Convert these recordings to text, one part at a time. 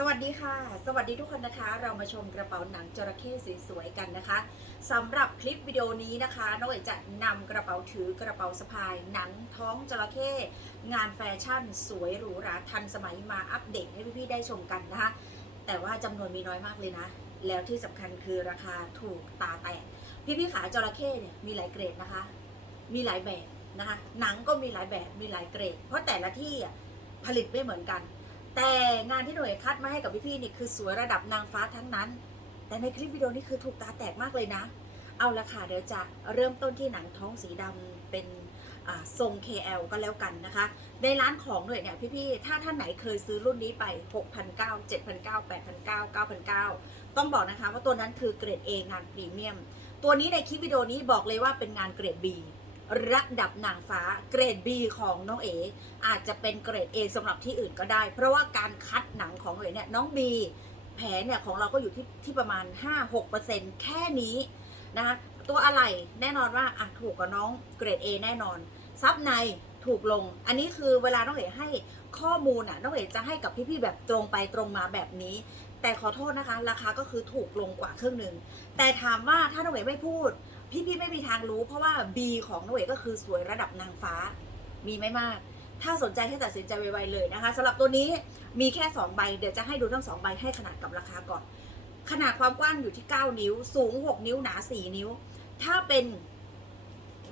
สวัสดีค่ะ สวัสดีทุกคนนะคะ เรามาชมกระเป๋าหนังจระเข้สวยๆกันนะคะสำหรับคลิปวิดีโอนี้นะคะน้องเอ๋จะนำกระเป๋าถือกระเป๋าสะพายหนังท้องจระเข้งานแฟชั่น สวยหรูหราทันสมัยมาอัปเดตให้พี่ๆได้ชมกันนะคะ แต่ว่าจำนวนมีน้อยมากเลยนะ แล้วที่สำคัญคือราคาถูกตาแตกพี่ๆขาจระเข้เนี่ยมีหลายเกรดนะคะ มีหลายแบบนะคะหนังก็มีหลายแบบมีหลายเกรด เพราะแต่ละที่ผลิตไม่เหมือนกัน แต่งานที่หน่วยคัดมาให้กับพี่ๆนี่คือสวยระดับนางฟ้าทั้งนั้น แต่ในคลิปวิดีโอนี้คือถูกตาแตกมากเลยนะ เอาละค่ะเดี๋ยวจะเริ่มต้นที่หนังท้องสีดำเป็นทรง KL ก็แล้วกันนะคะ ในร้านของหน่วยเนี่ยพี่ๆ ถ้าท่านไหนเคยซื้อรุ่นนี้ไป 6,900 7,900 8,900 9,900 ต้องบอกนะคะว่าตัวนั้นคือเกรด A งานพรีเมียม ตัวนี้ในคลิปวิดีโอนี้บอกเลยว่าเป็นงานเกรด B ระดับนางฟ้าเกรด B ของน้องเอ อาจจะเป็นเกรด A สำหรับที่อื่นก็ได้ เพราะว่าการคัดหนังของเอเนี่ยน้อง B แผลเนี่ยของเราก็อยู่ที่ที่ประมาณ 5-6%แค่นี้นะคะตัวอะไรแน่นอนว่าอะถูกกว่าน้องเกรด A แน่นอน ซับในถูกลง อันนี้คือเวลาน้องเอ๋ให้ข้อมูลอะน้องเอ๋จะให้กับพี่ๆแบบตรงไปตรงมาแบบนี้ แต่ขอโทษนะคะ ราคาก็คือถูกลงกว่าครึ่งหนึ่งแต่ถามว่าถ้าน้องเอ๋ไม่พูด พี่ๆไม่มีทางรู้ เพราะว่า B ของน้องเอ๋ก็คือสวยระดับนางฟ้า มีไม่มาก ถ้าสนใจให้ตัดสินใจไวๆเลยนะคะสำหรับตัวนี้มีแค่ 2 ใบ เดี๋ยวจะให้ดูทั้ง 2 ใบให้ขนาดกับราคาก่อน ขนาดความกว้างอยู่ที่ 9 นิ้ว สูง 6 นิ้วหนา 4 นิ้ว ถ้าเป็น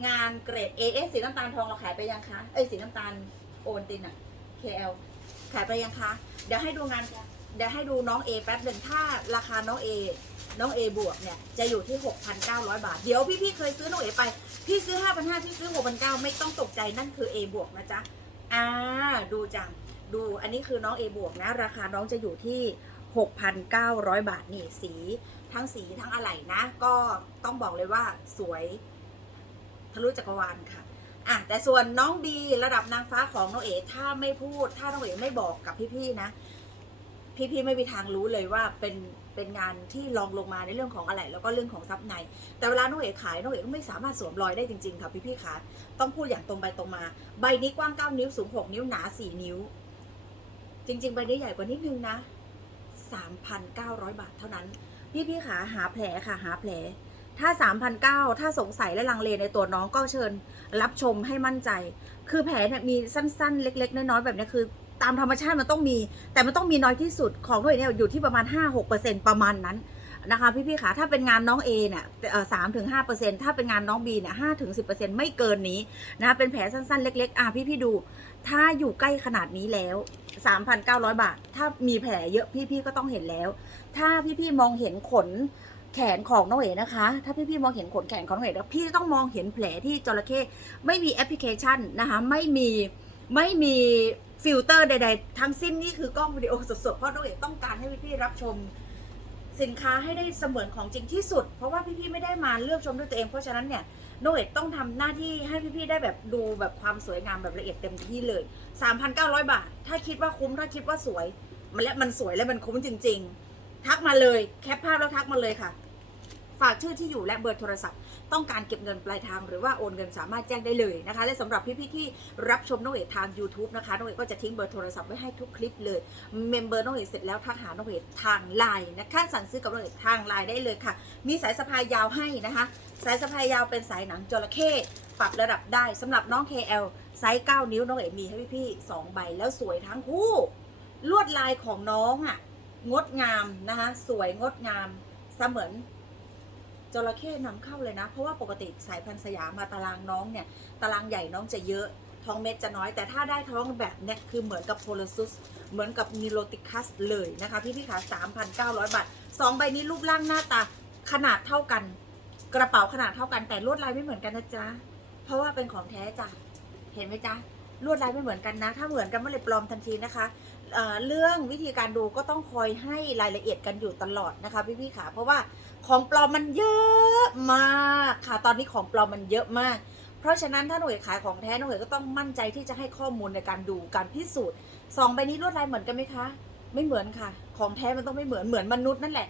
งานเกรด AS สีน้ำตาลทองเราขายไปยังคะ เอ้ยสีน้ำตาลโอนตินอะ KL ขายไปยังคะ เดี๋ยวให้ดูงาน เดี๋ยวให้ดูน้อง A แป๊บหนึ่งถ้าราคาน้อง A น้อง A บวกเนี่ยจะอยู่ที่ 6,900 บาท เดี๋ยวพี่ๆเคยซื้อน้อง A ไป พี่ซื้อ 5,500พี่ซื้อ 6,900 ไม่ต้องตกใจนั่นคือ A บวกนะจ๊ะอ่าดูจังดูอันนี้คือน้อง A บวกนะ ราคาน้องจะอยู่ที่ 6,900 บาทนี่สี ทั้งสีทั้งอะไหล่นะ ก็ต้องบอกเลยว่าสวยทะลุจักรวาลค่ะอะแต่ส่วนน้องบีระดับนางฟ้าของน้องเอ๋ถ้าไม่พูด ถ้าน้องเอ๋ไม่บอกกับพี่ๆนะ พี่ๆไม่มีทางรู้เลยว่าเป็นเป็นงานที่ลองลงมาในเรื่องของอะไร แล้วก็เรื่องของซับใน แต่เวลาน้องเอ๋ขายน้องเอก็ไม่สามารถสวมรอยได้จริงๆค่ะพี่ๆค่ะต้องพูดอย่างตรงไปตรงมา ใบนี้กว้าง 9 นิ้วสูง 6 นิ้วหนา 4 นิ้ว จริง ๆ ใบนี้ใหญ่กว่านิดนึงนะ 3,900 บาทเท่านั้น พี่ๆค่ะหาแผลค่ะหาแผล ถ้า 3,900ถ้าสงสัยและลังเลในตัวน้องก็เชิญ รับชมให้มั่นใจ คือแผลเนี่ยมีสั้นๆ เล็ก ๆ น้อยๆแบบนี้คือ ตามธรรมชาติมันต้องมี แต่มันต้องมีน้อยที่สุดของด้วยเนี่ยอยู่ที่ประมาณ 5-6%ประมาณนั้นนะคะพี่ๆค่ะถ้าเป็นงานน้อง A เนี่ยสามถึงห้าเปอร์เซ็นต์ถ้าเป็นงานน้อง B เนี่ยห้าถึงสิบเปอร์เซ็นต์ไม่เกินนี้นะคะเป็นแผลสั้นๆ เล็ก ๆ อะพี่ๆดู ถ้าอยู่ใกล้ขนาดนี้แล้ว3,900บาท ถ้ามีแผลเยอะพี่ๆก็ต้องเห็นแล้ว ถ้าพี่ๆมองเห็นขนแขนของน้องเอ๋นะคะ ถ้าพี่ๆมองเห็นขนแขนของน้องเอ๋แล้วพี่ต้องมองเห็นแผลที่จระเข้ไม่มีแอปพลิเคชันนะคะ ไม่มีไม่มี ฟิลเตอร์ใด ๆ ทั้งสิ้นนี่คือกล้องวิดีโอสดๆ เพราะน้องเอ๋ต้องการให้พี่ๆรับชม สินค้าให้ได้เสมือนของจริงที่สุด เพราะว่าพี่ๆไม่ได้มาเลือกชมด้วยตัวเอง เพราะฉะนั้นเนี่ยโนเอ็ดต้องทำหน้าที่ให้พี่ๆได้แบบดูแบบความสวยงามแบบละเอียดเต็มที่เลย 3,900 บาท ถ้าคิดว่าคุ้มถ้าคิดว่าสวย มันและมันสวยและมันคุ้มจริง ๆ ทักมาเลยแคปภาพแล้วทักมาเลยค่ะ ฝากชื่อที่อยู่และเบอร์โทรศัพท์ ต้องการเก็บเงินปลายทางหรือว่าโอนเงินสามารถแจ้งได้เลยนะคะ และสำหรับพี่ๆที่รับชมน้องเอกทาง YouTube นะคะน้องเอกก็จะทิ้งเบอร์โทรศัพท์ไว้ให้ทุกคลิปเลยเมมเบอร์น้องเอกเสร็จแล้วทักหาน้องเอกทางไลน์นะคะสั่งซื้อกับน้องเอกทางไลน์ได้เลยค่ะ มีสายสะพายยาวให้นะคะ สายสะพายยาวเป็นสายหนังจระเข้ปรับระดับได้สำหรับน้อง KL ไซส์ 9 นิ้วน้องเอกมีให้พี่ๆ2ใบแล้วสวยทั้งคู่ ลวดลายของน้องอะ งดงามนะคะ สวยงดงามเสมือน จระเข้นำเข้าเลยนะ เพราะว่าปกติสายพันธุ์สยามมาตารางน้องเนี่ยตารางใหญ่น้องจะเยอะท้องเม็ดจะน้อยแต่ถ้าได้ท้องแบบเนี้ยคือเหมือนกับโพลซุสเหมือนกับนิโรติคัสเลยนะคะพี่พี่ขา3,900 บาท 2 ใบนี้รูปร่างหน้าตาขนาดเท่ากัน กระเป๋าขนาดเท่ากันแต่ลวดลายไม่เหมือนกันนะจ๊ะเพราะว่าเป็นของแท้จ้ะเห็นไหมจ๊ะลวดลายไม่เหมือนกันนะ ถ้าเหมือนกันเมื่อไรปลอมทันทีนะคะเอ่อเรื่องวิธีการดูก็ต้องคอยให้รายละเอียดกันอยู่ตลอดนะคะพี่พี่ขาเพราะว่า ของปลอมมันเยอะมากค่ะตอนนี้ของปลอมมันเยอะมาก เพราะฉะนั้นถ้าหน่วยขายของแท้หน่วยก็ต้องมั่นใจที่จะให้ข้อมูลในการดูการพิสูจน์สองใบนี้ลวดลายเหมือนกันไหมคะ ไม่เหมือนค่ะ ของแท้มันต้องไม่เหมือนเหมือนมนุษย์นั่นแหละ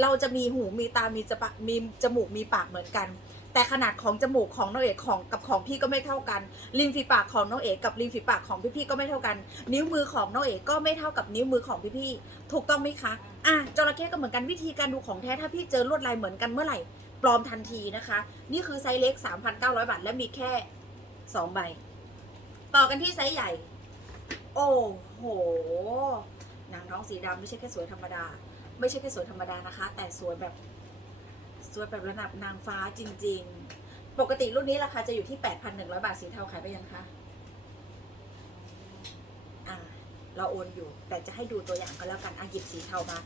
เราจะมีหูมีตามีจะปะมีจมูกมีปากเหมือนกัน แต่ขนาดของจมูกของน้องเอกของกับของพี่ก็ไม่เท่ากันริมฝีปากของน้องเอกกับริมฝีปากของพี่ๆก็ไม่เท่ากัน นิ้วมือของน้องเอกก็ไม่เท่ากับนิ้วมือของพี่ๆถูกต้องไหมคะอะจระเข้ก็เหมือนกันวิธีการดูของแท้ถ้าพี่เจอลวดลายเหมือนกันเมื่อไหร่ปลอมทันทีนะคะ นี่คือไซส์เล็ก 3,900 บาท และมีแค่ 2 ใบ ต่อกันที่ไซส์ใหญ่ โอ้โหนางท้องสีดำไม่ใช่แค่สวยธรรมดา ไม่ใช่แค่สวยธรรมดานะคะ แต่สวยแบบ สวยแบบระดับนางฟ้าจริง ๆ ปกติรุ่นนี้ราคาจะอยู่ที่ 8,100 บาทสีเทาขายไปยังคะอ่าเราโอนอยู่ แต่จะให้ดูตัวอย่างก็แล้วกันอะหยิบสีเทามา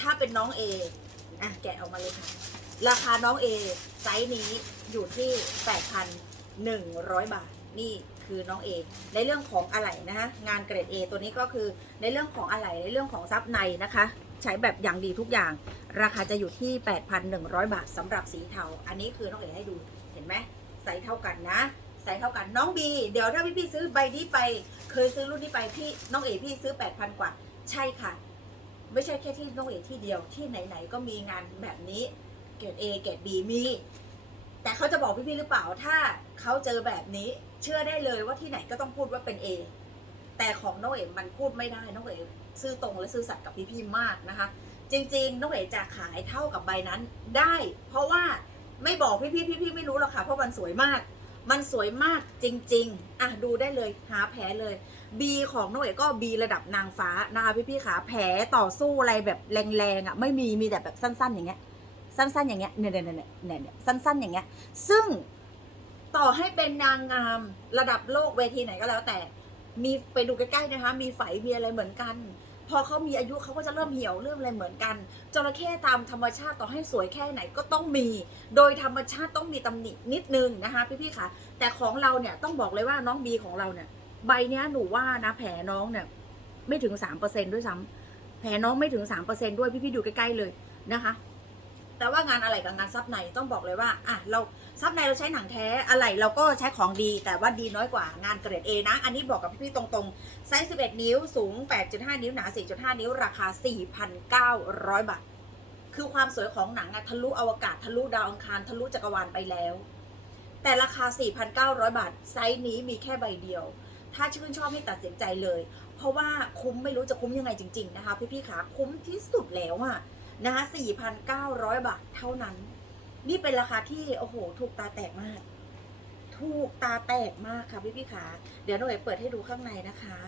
ถ้าเป็นน้อง A อะแกะออกมาเลยค่ะ ราคาน้อง A ไซส์นี้อยู่ที่ 8,100 บาท นี่คือน้อง A ในเรื่องของอะไหล่นะคะงานเกรด A ตัวนี้ก็คือในเรื่องของอะไหล่ในเรื่องของซับในนะคะ ใช้แบบอย่างดีทุกอย่าง ราคาจะอยู่ที่ 8,100 บาทสำหรับสีเทา อันนี้คือน้องเอ๋ให้ดูเห็นไหมไซส์เท่ากันนะไซส์เท่ากันน้องบี เดี๋ยวถ้าพี่พี่ๆซื้อใบนี้ไป เคยซื้อรุ่นนี้ไปพี่น้องเอ๋พี่ซื้อ 8,000 กว่า ใช่ค่ะ ไม่ใช่แค่ที่น้องเอ๋ที่เดียวที่ไหนๆก็มีงานแบบนี้เกรด A เกรด B มี แต่เขาจะบอกพี่พี่ๆหรือเปล่าถ้าเขาเจอแบบนี้เชื่อได้เลยว่าที่ไหนก็ต้องพูดว่าเป็น A แต่ของน้องเอ๋มันพูดไม่ได้น้องเอ๋ซื่อตรงและซื่อสัตย์กับพี่ๆมากนะคะ จริงๆน้องเอ๋จะขายเท่ากับใบนั้นได้ เพราะว่าไม่บอกพี่ๆพี่ๆไม่รู้หรอกค่ะ เพราะมันสวยมาก มันสวยมากจริง ๆ อะดูได้เลยหาแผลเลย B ของน้องเอ๋ก็ B ระดับนางฟ้านะคะพี่ๆขาแผลต่อสู้อะไรแบบแรงๆอะไม่มีมีแต่แบบสั้น ๆ อย่างเงี้ย สั้นๆอย่างเงี้ยเนี่ยเนี่ยเนี่ยเนี่ยเนี่ยสั้นๆอย่างเงี้ย ซึ่งต่อให้เป็นนางงามระดับโลกเวทีไหนก็แล้วแต่ มีไปดูใกล้ๆนะคะ มีไฝมีอะไรเหมือนกัน พอเขามีอายุเขาก็จะเริ่มเหี่ยวเริ่มอะไรเหมือนกันจระเข้ตามธรรมชาติต่อให้สวยแค่ไหนก็ต้องมี โดยธรรมชาติต้องมีตำหนินิดนึงนะคะพี่ๆค่ะ แต่ของเราเนี่ยต้องบอกเลยว่าน้องบีของเราเนี่ย ใบเนี้ยหนูว่านะแผลน้องเนี่ยไม่ถึงสามเปอร์เซ็นด้วยซ้ำแผลน้องไม่ถึงสามเปอร์เซ็นด้วยพี่ๆดูใกล้ๆเลยนะคะ แต่ว่างานอะไรกับงานซับในต้องบอกเลยว่าอะเรา ซับในเราใช้หนังแท้อะไรเราก็ใช้ของดีแต่ว่าดีน้อยกว่างานเกรด A นะ อันนี้บอกกับพี่ๆตรงๆไซส์ 11 นิ้วสูง 8.5 นิ้วหนา 4.5 นิ้วราคา 4,900 บาท คือความสวยของหนังอะทะลุอวกาศทะลุดาวอังคารทะลุจักรวาลไปแล้ว แต่ราคา 4,900 บาท ไซส์นี้มีแค่ใบเดียว ถ้าชื่นชอบให้ตัดสินใจเลย เพราะว่าคุ้มไม่รู้จะคุ้มยังไงจริง ๆ นะคะ พี่ๆขาคุ้มที่สุดแล้วอะนะคะ4,900 บาทเท่านั้น นี่เป็นราคาที่โอ้โห ถูกตาแตกมาก ถูกตาแตกมากค่ะพี่พี่ขาเดี๋ยวหน่อยเปิดให้ดูข้างในนะคะ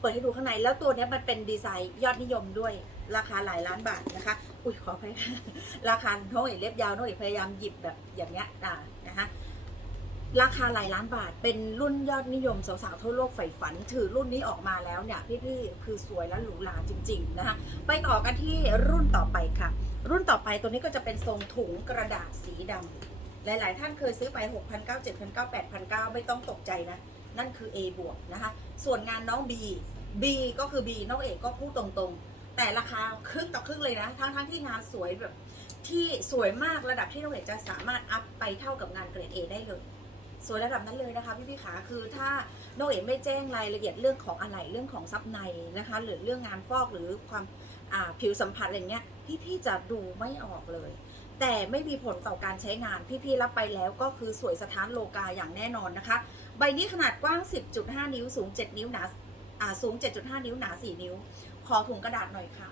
เปิดให้ดูข้างในแล้วตัวนี้มันเป็นดีไซน์ยอดนิยมด้วย ราคาหลายล้านบาทนะคะ อุ้ยขออภัยค่ะราคาน้องเอกเล็บยาวน้องเอกพยายามหยิบแบบอย่างเงี้ยอ่านะ ราคาหลายล้านบาท เป็นรุ่นยอดนิยมสาวๆทั่วโลกใฝ่ฝัน ถือรุ่นนี้ออกมาแล้วเนี่ยพี่ๆคือสวยและหรูหราจริงๆนะคะไปต่อกันที่รุ่นต่อไปค่ะ รุ่นต่อไปตัวนี้ก็จะเป็นทรงถุงกระดาษสีดำหลายๆ ท่านเคยซื้อไป 6 9 0 0 7 9 0 0 8 9 0 0 ไม่ต้องตกใจนะ นั่นคือ A บวกนะคะ ส่วนงานน้อง B B ก็คือ B น้องเอกก็พูดตรงๆ แต่ราคาครึ่งต่อครึ่งเลยนะ ทั้งทั้งๆที่งานสวยแบบที่สวยมากระดับที่น้องเอกจะสามารถอัพไปเท่ากับงานเกรด A ได้เลย สวยระดับนั้นเลยนะคะพี่พี่ๆขาคือถ้าน้องเอกไม่แจ้งรายละเอียดเรื่องของอะไรเรื่องของซับในนะคะ หรือเรื่องงานฟอกหรือความผิวสัมผัสอะไรเงี้ยพี่ๆจะดูไม่ออกเลย แต่ไม่มีผลต่อการใช้งานพี่ๆรับไปแล้วก็คือสวยสถานโลกาอย่างแน่นอนนะคะ ใบนี้ขนาดกว้าง 10.5 นิ้วสูง 7 นิ้วหนาสูง 7.5 นิ้วหนา 4 นิ้ว ขอถุงกระดาษหน่อยค่ะ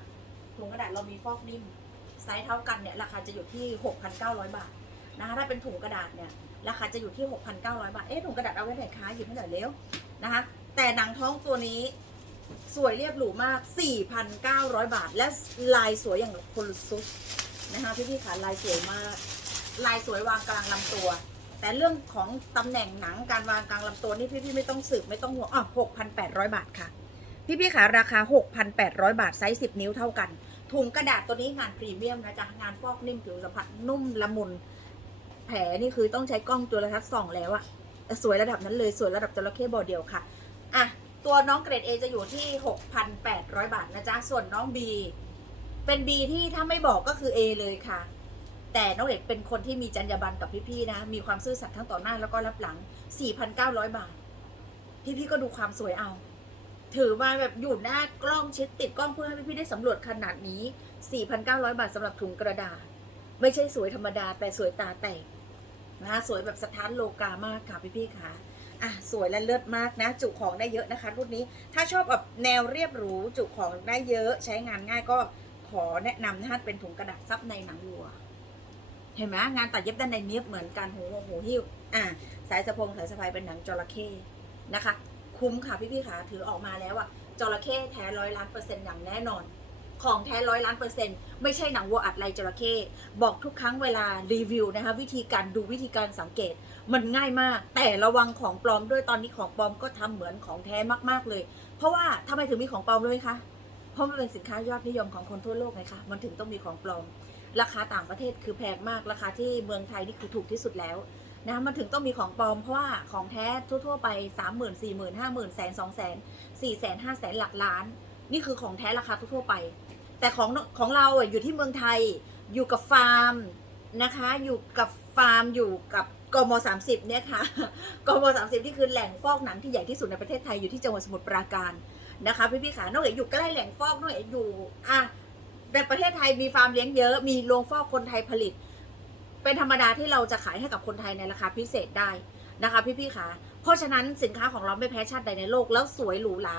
ถุงกระดาษเรามีฟอกนิ่มไซส์เท่ากันเนี่ยราคาจะอยู่ที่ 6,900 บาทนะคะถ้าเป็นถุงกระดาษเนี่ย ราคาจะอยู่ที่ 6,900 บาท เอ๊ะถุงกระดาษเอาไว้ไหนคะหยิบให้หน่อยเร็วนะคะ แต่หนังท้องตัวนี้สวยเรียบหรูมาก 4,900 บาท และลายสวยอย่างคนซุปนะคะพี่ๆค่ะลายสวยมาก ลายสวยวางกลางลำตัว แต่เรื่องของตำแหน่งหนังการวางกลางลำตัวนี่พี่ๆไม่ต้องสืบไม่ต้องห่วงอะ6,800 บาทค่ะ พี่ๆค่ะราคา 6,800 บาทไซส์10 นิ้วเท่ากันถุงกระดาษตัวนี้งานพรีเมียมนะจ๊ะงานฟอกนิ่มผิวสัมผัสนุ่มละมุน ผลนี่คือต้องใช้กล้องจุลทรรศน์ส่องแล้วอะสวยระดับนั้นเลยสวยระดับจระเข้บอเดียวค่ะอะตัวน้องเกรด A จะอยู่ที่ 6,800 บาทนะจ๊ะ ส่วนน้อง B เป็น B ที่ถ้าไม่บอกก็คือ A เลยค่ะ แต่น้องเอกเป็นคนที่มีจรรยาบรรณกับพี่ๆนะ มีความซื่อสัตย์ทั้งต่อหน้าแล้วก็รับหลัง 4,900 บาท พี่ๆก็ดูความสวยเอา ถือมาแบบอยู่หน้ากล้องชิดติดกล้องเพื่อให้พี่ๆได้สำรวจขนาดนี้ 4,900 บาทสำหรับถุงกระดาษ ไม่ใช่สวยธรรมดาแต่สวยตาแตก นะคะสวยแบบสถานโลกามากค่ะพี่ๆค่ะอะสวยและเลิศมากนะ จุของได้เยอะนะคะ รุ่นนี้ถ้าชอบแบบแนวเรียบหรูจุของได้เยอะใช้งานง่ายก็ขอแนะนำนะคะเป็นถุงกระดาษซับในหนังวัว เห็นไหมงานตัดเย็บด้านในเนียบเหมือนกันหูหูหิ้วอะสายสะพงสายสะพายเป็นหนังจระเข้นะคะ คุ้มค่ะพี่ๆค่ะถือออกมาแล้วอะจระเข้แท้ร้อยล้านเปอร์เซ็นต์อย่างแน่นอน ของแท้ร้อยล้านเปอร์เซ็นต์ไม่ใช่หนังวัวอัดลายจระเข้บอกทุกครั้งเวลารีวิวนะคะ วิธีการดูวิธีการสังเกต มันง่ายมาก แต่ระวังของปลอมด้วยตอนนี้ของปลอมก็ทำเหมือนของแท้มากๆเลย เพราะว่าทำไมถึงมีของปลอมเลยคะเพราะมันเป็นสินค้ายอดนิยมของคนทั่วโลกไงคะมันถึงต้องมีของปลอม ราคาต่างประเทศคือแพงมากราคาที่เมืองไทยนี่คือถูกที่สุดแล้วนะมันถึงต้องมีของปลอมเพราะว่าของแท้ทั่ว ๆ ไป 3 0 0 0 0 4 0 0 0 0 5 0 0 0 0 0 0 2 0 0 0 0 4 0 0 0 0 5 0 0 0 หลักล้าน นี่คือของแท้ราคาทั่วๆไป แต่ของของเราอยู่ที่เมืองไทย อยู่กับฟาร์มนะคะ อยู่กับฟาร์มอยู่กับกม30เนี่ยค่ะกม30ที่คือแหล่งฟอกหนังที่ใหญ่ที่สุดในประเทศไทยอยู่ที่จังหวัดสมุทรปราการนะคะพี่พี่ๆขานองเอ๋อยู่ใกล้แหล่งฟอกนองเอ๋อยู่อะในประเทศไทยมีฟาร์มเลี้ยงเยอะ มีโรงฟอกคนไทยผลิต เป็นธรรมดาที่เราจะขายให้กับคนไทยในราคาพิเศษได้นะคะ พี่พี่ๆขาเพราะฉะนั้นสินค้าของเราไม่แพ้ชาติใดในโลกแล้วสวยหรูหรา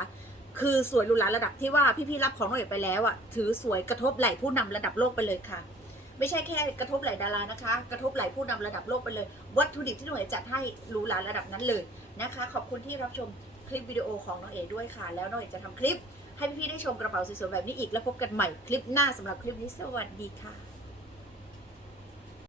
คือสวยหรูหราระดับที่ว่าพี่ๆรับของน้องเอ๋ไปแล้วอะถือสวยกระทบไหลผู้นำระดับโลกไปเลยค่ะ ไม่ใช่แค่กระทบไหลดารานะคะ กระทบไหลผู้นำระดับโลกไปเลย วัตถุดิบที่น้องเอ๋จัดให้หรูหราระดับนั้นเลยนะคะ ขอบคุณที่รับชมคลิปวิดีโอของน้องเอ๋ด้วยค่ะ แล้วน้องเอ๋จะทำคลิป ให้พี่ๆได้ชมกระเป๋าสวยๆแบบนี้อีกแล้วพบกันใหม่คลิปหน้าสำหรับคลิปนี้สวัสดีค่ะ